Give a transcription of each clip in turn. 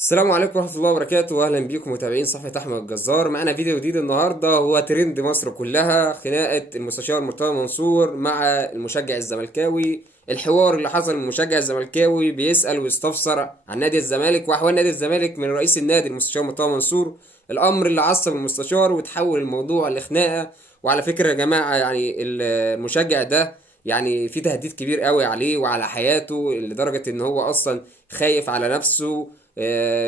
السلام عليكم ورحمة الله وبركاته، واهلا بيكم متابعين صفحة احمد الجزار. معانا فيديو جديد النهاردة، هو ترند مصر كلها: خناقة المستشار مرتضى منصور مع المشجع الزملكاوي. الحوار اللي حصل من المشجع الزملكاوي بيسأل ويستفسر عن نادي الزمالك واحوال نادي الزمالك من رئيس النادي المستشار مرتضى منصور. الامر اللي عصب المستشار وتحول الموضوع لخناقة. وعلى فكرة يا جماعة، يعني المشجع ده يعني في تهديد كبير قوي عليه وعلى حياته، لدرجة ان هو اصلا خايف على نفسه.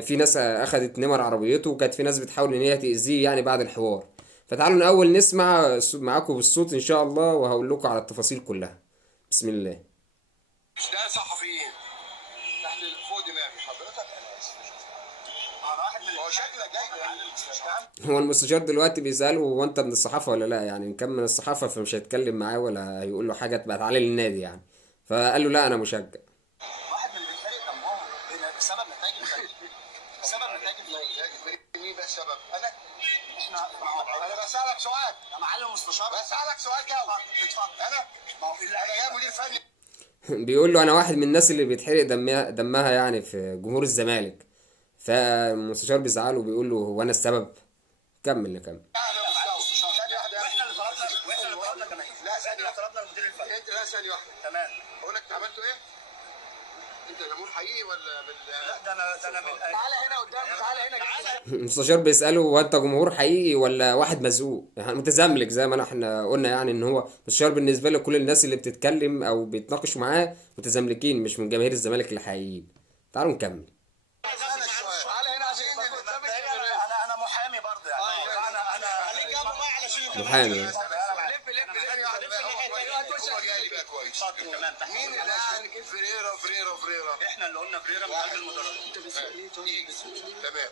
في ناس اخدت نمر عربيته، وكانت في ناس بتحاول ان هي تأذيه يعني بعد الحوار. فتعالوا الاول نسمع معاكم بالصوت ان شاء الله، وهقول لكم على التفاصيل كلها. بسم الله. ده صحفيين تحت فوق دماغي حضرتك. انا اسف انا واحد من هو شكلك جاي يعني مش كلام. هو المستشار دلوقتي بيسأله: هو انت من الصحافة ولا لا؟ يعني ان كان من الصحافة فمش هيتكلم معاه ولا هيقول له حاجة تبقى تعالى للنادي يعني. فقال له: لا، انا مشجع. واحد من اللي بيتحرق دمهم بسبب نتائج الفريق. بسبب نتائج الفريق. مين بقى السبب؟ انا بسألك سؤال يا معلم مستشار، بسألك سؤال جاوب. اتفضل. انا ما هو اللي انا جاي مدير فني. بيقول له: انا واحد من الناس اللي بيتحرق دمها يعني في جمهور الزمالك. فالمستشار بيزعله وبيقول له: هو انا السبب؟ كمل نكمل. واحنا اللي طلبنا جماهير. لا ثانية واحدة. طلبنا المدير الفني. انت لا ثانية واحدة. تمام. اقول لك انت عملتوا ايه؟ انت جمهور حقيقي ولا لا ده انا من تعالى هنا قدام. تعالى هنا. تعالى. المستشار بيسأله: هو انت جمهور حقيقي ولا واحد مزقوق؟ يعني متزملك زي ما احنا قلنا، يعني ان هو المستشار بالنسبة له كل الناس اللي بتتكلم او بيتناقشوا معاه متزملكين، مش من جماهير الزمالك الحقيقيين. تعالوا نكمل. تعالى هنا عشان انا محامي برضه يعني. انا خليك جنبه بقى علشان محامي. لف ثانية واحدة بقى. هو جاي بقى كويس. مين اللي قال فريرا؟ احنا اللي قلنا فريرا من قلب المدرج. انت بتسأل ايه طيب؟ تمام.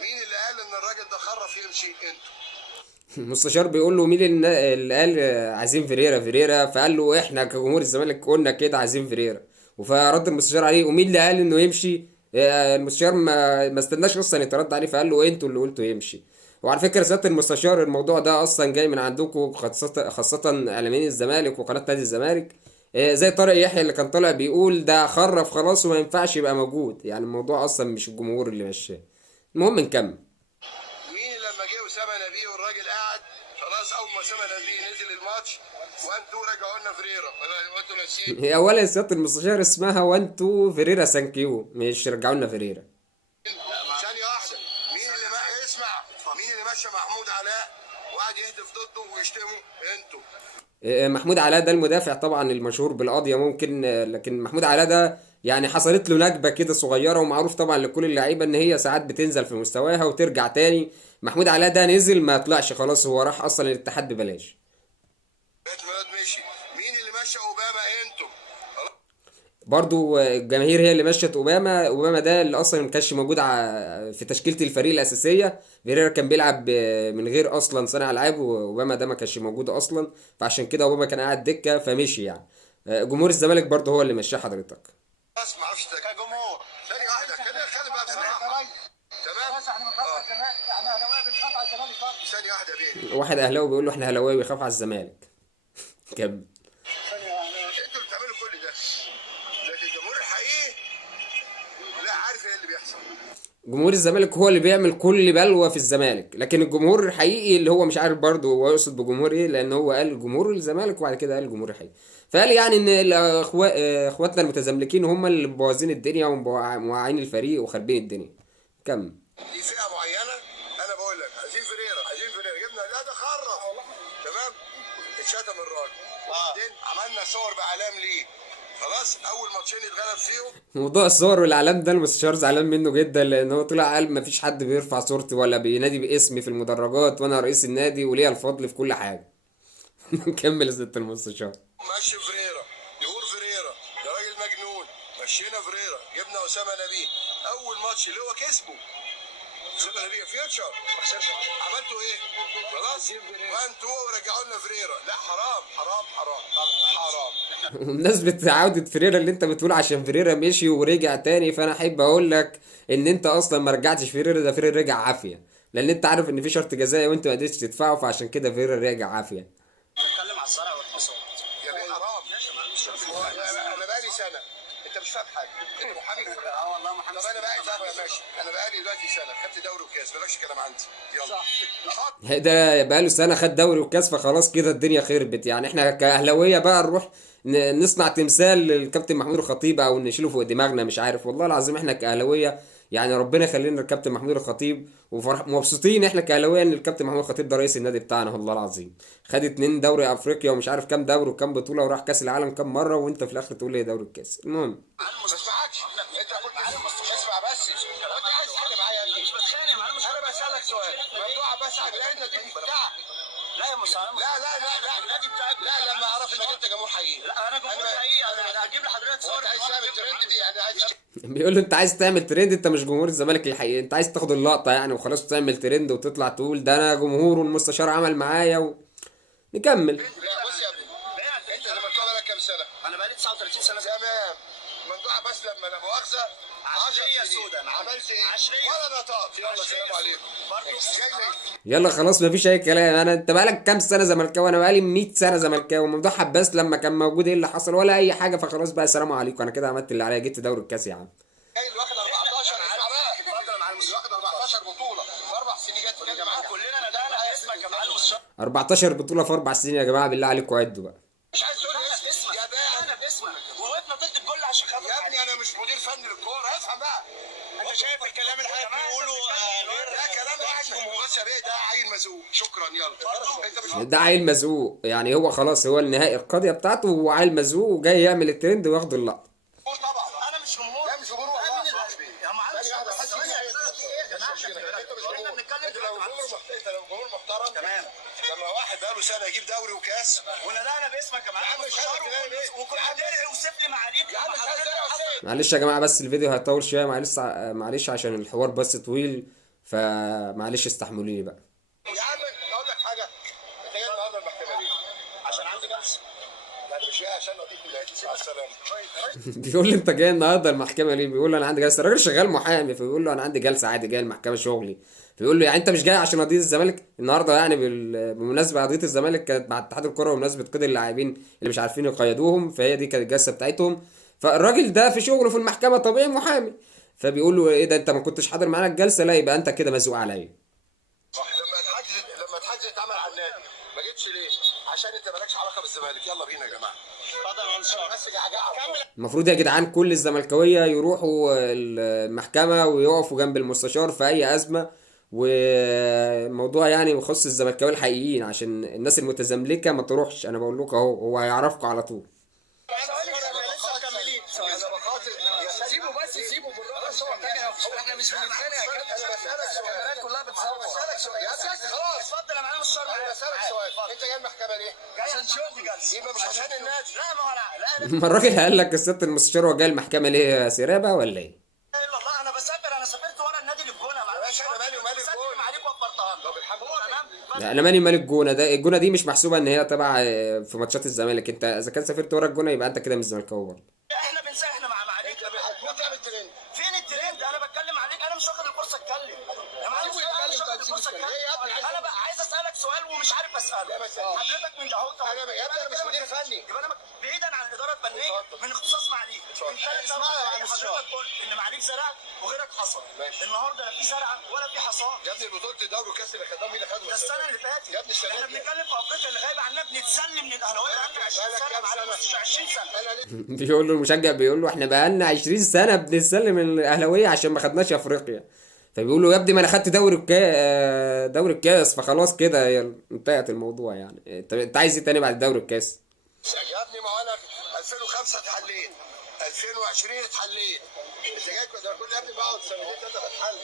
مين اللي قال ان الراجل ده خرف يمشي؟ انتوا. المستشار بيقول له: مين اللي قال عايزين فيريرا؟ فقال له: احنا كجمهور الزمالك قلنا كده عايزين فيريرا. فرد المستشار عليه: ومين اللي قال انه يمشي؟ المستشار ما استناش اصلا يترد عليه، فقال له: انتوا اللي قلتوا يمشي. وعلى فكره سياده المستشار، الموضوع ده اصلا جاي من عندكم، خاصه اعلاميين الزمالك وقناه نادي الزمالك. زي طارق يحيى اللي كان طالع بيقول ده خرف خلاص وما ينفعش يبقى موجود. يعني الموضوع اصلا مش الجمهور اللي مشاه. المهم نكمل. مين لما جه اسامه نبيه والراجل قاعد خلاص، اول ما اسامه نبيه نزل الماتش وانتوا رجعوا لنا فريرا وانتوا ناسيين. هي اولا سياده المستشار اسمها وانتو فيريرا سانكيو، مش رجعوا لنا فيريرا. ثانيه واحده. مين اللي ما اسمع؟ مين اللي ماشي محمود علاء وقعد يهتف ضده ويشتمه؟ انتوا. محمود علاء ده المدافع طبعا المشهور بالقضيه ممكن، لكن محمود علاء ده يعني حصلت له نكبه كده صغيره، ومعروف طبعا لكل اللعيبه ان هي ساعات بتنزل في مستواها وترجع تاني. محمود علاء ده نزل ما طلعش خلاص، هو راح اصلا الاتحاد ببلاش. بيت ميلاد مشي. مين اللي مشى اوباما؟ انتوا. برضو الجماهير هي اللي مشت اوباما ده اللي اصلا ما كانش موجود في تشكيله الفريق الاساسيه. فيريرا كان بيلعب من غير اصلا صانع العاب، واوباما ده ما كانش موجود اصلا. فعشان كده اوباما كان قاعد دكه فمشي يعني. جمهور الزمالك برضو هو اللي مشاه حضرتك. بس ما اعرفش كجمهور. ثانيه واحده كده خلي بقى بصراحه. تمام. بس احنا بنخاف على الزمالك. احنا اهلاويه بنخاف على الزمالك برضه. ثانيه واحده يا بيه. واحد اهلاوي بيقول له: احنا اهلاويه بيخاف على الزمالك. كمل. انتوا اللي بتعملوا كل ده، لكن الجمهور الحقيقي لا عارف ايه اللي بيحصل. جمهور الزمالك هو اللي بيعمل كل بلوه في الزمالك، لكن الجمهور الحقيقي اللي هو مش عارف برضه هو يقصد بجمهور ايه، لان هو قال جمهور الزمالك وبعد كده قال الجمهور الحقيقي. فقال يعني ان اخواتنا المتزملكين هم اللي مبوظين الدنيا وموقعين الفريق وخاربين الدنيا. كمل. دي فئه معينه. انا بقول لك عايزين فريرا جبنا لا ده خرف. تمام. اتشتم الراجل. وبعدين عملنا صور باعلام ليه. خلاص اول ماتشين اتغلب فيهم. موضوع الصور والاعلام ده المستشار زعلان منه جدا، لان هو طلع قال مفيش حد بيرفع صورتي ولا بينادي باسمي في المدرجات، وانا رئيس النادي وليا الفضل في كل حاجه. كمل يا ست المستشار. مشي فريرا. يقول فريرا ده راجل مجنون. مشينا فريرا جبنا اسامه نبيه. اول ماتش اللي هو كسبه اسامه نبيه فيوتشر. عملتوا ايه؟ خلاص وانتوا ورجعوا لنا فريرا. لا حرام حرام حرام حرام. بمناسبة عودة فريرا اللي انت بتقول عشان فريرا مشي ورجع تاني، فانا احب اقول لك ان انت اصلا ما رجعتش فريرا، ده فريرا رجع عافية. لان انت عارف ان في شرط جزائي وانت ما قدرتش تدفعه، فعشان كده فريرا رجع عافية. بتكلم على الزرع والحصاد. يا بيه حرام. انا بقالي سنه. انت مش فاهم حاجه. انت محامي. اه والله محامي. انا بقى طب يا ماشي، انا بقالي دلوقتي سنه خدت دوري وكاس، مالكش كلام عندي. يلا ده بقاله سنة خد دوري وكاس، فخلاص كده الدنيا خربت يعني. احنا كأهلاوية بقى نروح نصنع تمثال للكابتن محمود الخطيب او نشيله فوق دماغنا، مش عارف والله العظيم. احنا كأهلاوية يعني ربنا يخلينا الكابتن محمود الخطيب، وفرح مبسوطين احنا كأهلاوية ان الكابتن محمود الخطيب ده رئيس النادي بتاعنا والله العظيم. خد 2 دوري افريقيا ومش عارف كام دوري وكام بطولة، وراح كاس العالم كام مرة، وانت في الاخر تقول لي دوري الكاس. المهم ما اسمعكش، انت كنت اسمع بس، انت عايز تحل معايا يا ابني؟ مش بتخانق يا معلم، انا بسالك سؤال ممدوح بس لان النادي بتاعك. لا يا مصطفى، لا النادي بتاعك، لا لما اعرف انك انت جمهور حقيقي. لا انا جمهور حقيقي، انا هجيب لحضرتك صور. عايز تعمل ترند دي يعني، عايز بيقول له انت عايز تعمل ترند، انت مش جمهور الزمالك الحقيقي، انت عايز تاخد اللقطة يعني وخلاص، وتعمل ترند وتطلع تقول ده انا جمهور والمستشار عمل معايا نكمل. لا بص يا ابني، انت لما تقول بقالك كام سنه؟ انا بقالي 39 سنه. تمام. ممدوح بس لما لا مؤاخذه 10 سودا عملت ايه؟ ولا نطقت. يلا سلام عليكم برضه. يلا خلاص مفيش اي كلام. انت بقالك كام سنه زملكاوي؟ انا بقالي 100 سنه زملكاوي. ممدوح عباس لما كان موجود ايه اللي حصل؟ ولا اي حاجه. فخلاص بقى سلام عليكم، انا كده عملت اللي عليا، جبت دوري الكاس يا عم. جاي واخد 14. اسمع بقى، اتفضل مع المسؤول، واخد 14 بطوله في 4 سنين جت في الجامعه. كلنا ندهنا اسمك يا معلم الشر. 14 بطوله في 4 سنين يا جماعه، بالله عليكم عدوا بقى. مش عايز تقول لي اسمك يا باشا، انا باسمك ووقفنا ضد الكل عشان خاطر يا ابني. انا مش مدير فني للكوره، افهم بقى. انت شايف الكلام اللي حضرتك بيقوله غير ده كلام واحد جمهور. بس يا بيه ده عيل مزوق. شكرا يلا. انت مش ده عيل مزوق يعني، هو خلاص هو النهائي القضيه بتاعته، هو عيل مزوق وجاي يعمل الترند وياخد اللقطه. طبعا انا مش جمهور. لا مش جمهور والله يا صاحبي. يا معلم انت لو جمهور محترم تمام. لما واحد بقاله سنه يجيب دوري وكاس وندهنا باسمك يا معلم وكنا درعي وسفلي معاليك يا عم. معلش يا جماعه بس الفيديو هيطول شويه، معلش عشان الحوار بس طويل، فمعلش استحملوني بقى. يا عم اقول لك حاجه، انت جاي النهارده المحكمه ليه؟ عشان عندي جلسه. لا مش جاي عشان اضيف العيد. مع السلامه. بيقول لي انت جاي النهارده المحكمه ليه؟ بيقول له انا عندي جلسه. الراجل شغال محامي، فبيقول له انا عندي جلسه عادي، جاي المحكمه شغلي. فبيقول له يعني انت مش جاي عشان قضيه الزمالك النهارده يعني؟ بمناسبه قضيه الزمالك كانت مع اتحاد الكره، وبمناسبه قيد اللاعبين اللي مش عارفين يقيدوهم، فهي دي كانت الجلسه بتاعتهم. فالراجل ده في شغله في المحكمه طبيعي محامي، فبيقول له ايه ده انت ما كنتش حاضر معانا الجلسه؟ لا يبقى انت كده مزوق عليا. لما الحجز اتعمل على النادي ما جيتش ليه؟ عشان انت مالكش علاقه بالزمالك. يلا بينا يا جماعه. اتفضل بس المفروض يا جدعان كل الزملكاويه يروحوا المحكمه ويقفوا جنب المستشار في اي ازمه، والموضوع يعني يخص الزملكاويه الحقيقيين، عشان الناس المتزملكه ما تروحش. انا بقول لكم اهو، هو هيعرفكم على طول. سيبه بس، سيبه بالراحه. احنا مش بنتخانق يا كابتن. انا بسالك سؤال، الكاميرات كلها بتصور. بسالك سؤال يا سيدي. خلاص اتفضل يا معلم الشر. انا بسالك سؤال، انت جاي المحكمه ليه؟ عشان شغلي جلسه. يبقى مش عشان النادي. لا ما هو لا ما الراجل قال لك الست المستشار هو جاي المحكمه ليه يا سيرابه ولا ايه؟ الا الله. انا بسافر، انا سافرت ورا النادي للجونه يا معلم. انا مالي ومال الجونه. عليك وفرتها. طب الحمد لله. لا انا مالي مال الجونه ده. الجونه دي مش محسوبه ان هي تبع في ماتشات الزمالك. انت اذا كان سافرت ورا الجونه يبقى انت كده مش زملكاوي برضه. احنا بنساحن مع معاليك. هتموت تعمل ترند. فين الترند؟ انا بتكلم عليك، انا مش واخد الفرصه اتكلم يا معلم. انا مش واخد الفرصه اتكلم. انا بقى عايز اسالك سؤال ومش عارف اساله. حضرتك من اهو انا يا ابني انا مش مدير فني. يبقى انا بعيدا عن الاداره الفنيه من اختصاص معاليك. من ثلاث سنوات حضرتك قلت ان معاليك زرعت وغيرك حصد. النهارده لا في زرعه ولا في حصاد. يا ابني بطوله الدوري والكاس اللي خدناهم مين اللي خدهم؟ ده السنه اللي فاتت. يا ابني احنا بنتكلم في افريقيا اللي غايبه عننا، بنتسلم من الاهلاويه عندنا 20 سنه معلم. 20 سنه. بيقول له المشجع، بيقول له احنا بقالنا 20 سنه بنتسلم الاهلاويه عشان ما خدناش افريقيا. فبيقول له يا ابني ما انا خدت دوري الكاس، فخلاص كده انتهت الموضوع يعني. انت عايز ايه تاني بعد دوري الكاس؟ يا ابني ما هو انا 2005 اتحليت، 2020 اتحليت. انت جاي كل يا ابني بقعد سنتين ثلاثه بتحل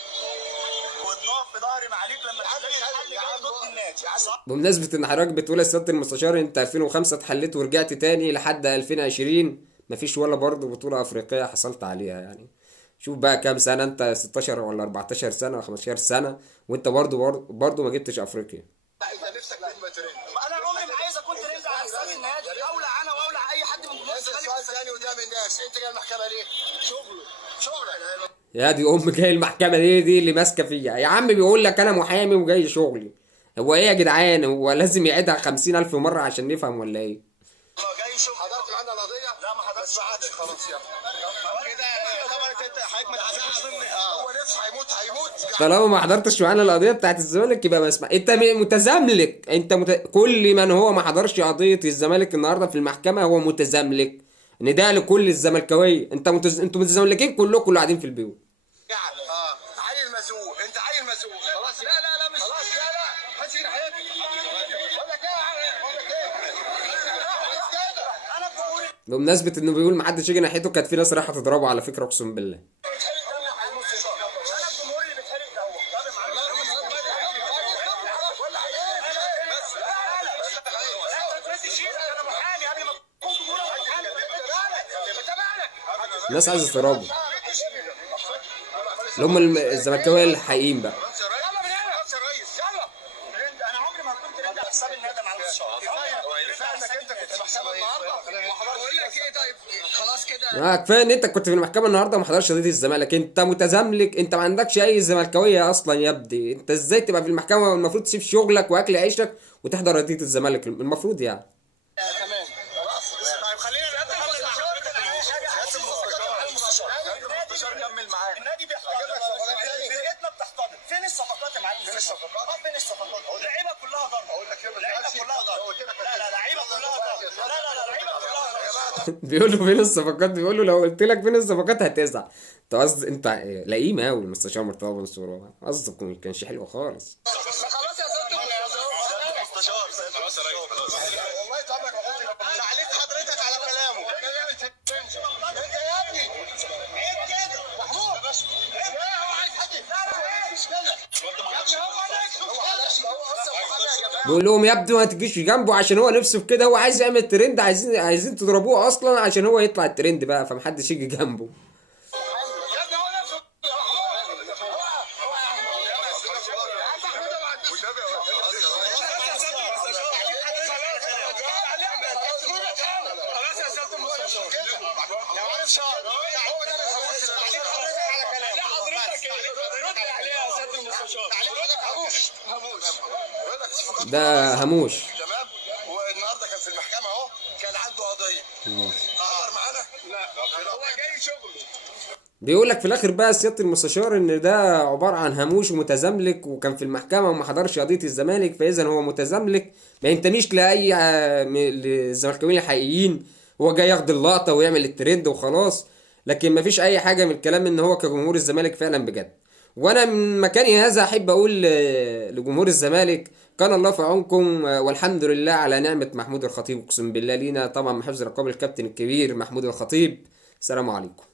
وتنقف في ظهري معاليك لما تلاقي الحل جاي ضد النادي. بمناسبه ان حضرتك بتقول يا سياده المستشار انت 2005 اتحليت ورجعت تاني لحد 2020 مفيش ولا برضه بطوله افريقيه حصلت عليها يعني. شوف بقى كام سنه انت، 16 ولا 14 سنه ولا 15 سنه، وانت برضه ما جبتش افريقيا. انت نفسك تبقى ترند. انا عمري ما عايز اكون ترند على حساب النادي. اولى انا واولى اي حد من جمهور الزمالك. السؤال ثاني قدام الناس، انت جاي المحكمه ليه؟ شغلك. يا دي جاي المحكمه دي اللي ماسكه فيها يا عم. بيقول لك انا محامي وجاي شغلي. هو ايه يا جدعان؟ هو لازم يعيدها 50,000 مره عشان نفهم ولا ايه؟ جاي شغل. حضرت معانا القضيه؟ لا ما حضرتش. خلاص يلا كده. طبعا انت حضرتك ما تحسبش ضمن هو نفسه هيموت طالما ما حضرتش معانا القضيه بتاعت الزمالك يبقى ما اسمع. انت متزملك، كل من هو ما حضرش قضيه الزمالك النهارده في المحكمه هو متزملك. نداء لكل الزملكاويه، انتوا متزملكين كلكم اللي قاعدين في البيوت. عيل مزوق، انت عيل مزوق خلاص. لا مش خلاص. لا محدش يجي ناحيتك. بقول لك ايه انا الجمهوري. بمناسبه انه بيقول ما حدش يجي ناحيته، كانت في ناس رايحه تضربه على فكره، اقسم بالله. الناس عايزه تضربه، اللي هم الزملكاويه الحقيقيين بقى. انا عمري ما كنت رد حساب الندم على الشهر. كفايه انك انت كنت في حساب النهارده. بقول لك ايه طيب خلاص كده. كفايه ان انت كنت في المحكمه النهارده وما حضرتش قضيه الزمالك. انت متزملك، انت ما عندكش اي زملكاويه اصلا يا ابني. انت ازاي تبقى في المحكمه والمفروض تسيب شغلك واكل عيشك وتحضر قضيه الزمالك؟ المفروض يعني. تمام خلاص. طيب خلينا نقدم كمل معاك. النادي بيحتضن، فرقتنا بتحتضن. فين الصفقات يا معلم؟ فين الصفقات؟ اللعيبه كلها ضرب. اقول لك اللعيبه كلها ضرب. لا لعيبه كلها ضرب. لا لعيبه كلها ضرب. بيقولوا فين الصفقات، بيقولوا لو قلت لك فين الصفقات هتزعل. انت قصد انت لئيم قوي المستشار مرتضى منصور، قصدك ما كانش حلو خالص. خلاص يا مستشار خلاص يا ريس. والله طبعا تعليق حضرتك على كلامه. انت يا ابني عيب كده محمود. عيب هو عايز حد. لا مش كده يا ابني. هو اصلا محامي يا جماعه. بيقول لهم يا ابني ما تجيش جنبه عشان هو نفسه في كده، هو عايز يعمل ترند، عايزين تضربوه اصلا عشان هو يطلع الترند بقى، فمحدش يجي جنبه. ده هموش. تمام. والنهارده كان في المحكمه اهو، كان عنده قضيه. حضر معانا؟ لا هو جاي شغله. بيقول لك في الاخر بقى سياده المستشار ان ده عباره عن هموش ومتزملك، وكان في المحكمه وما حضرش قضيه الزمالك، فاذا هو متزملك ما ينتميش لاي الزملكاويين الحقيقيين. هو جاي ياخد اللقطه ويعمل الترند وخلاص، لكن ما فيش اي حاجه من الكلام ان هو كجمهور الزمالك فعلا بجد. وانا من مكاني هذا احب اقول لجمهور الزمالك كان الله في عونكم، والحمد لله على نعمه محمود الخطيب، اقسم بالله لينا طبعا، محافظ رقاب الكابتن الكبير محمود الخطيب. السلام عليكم.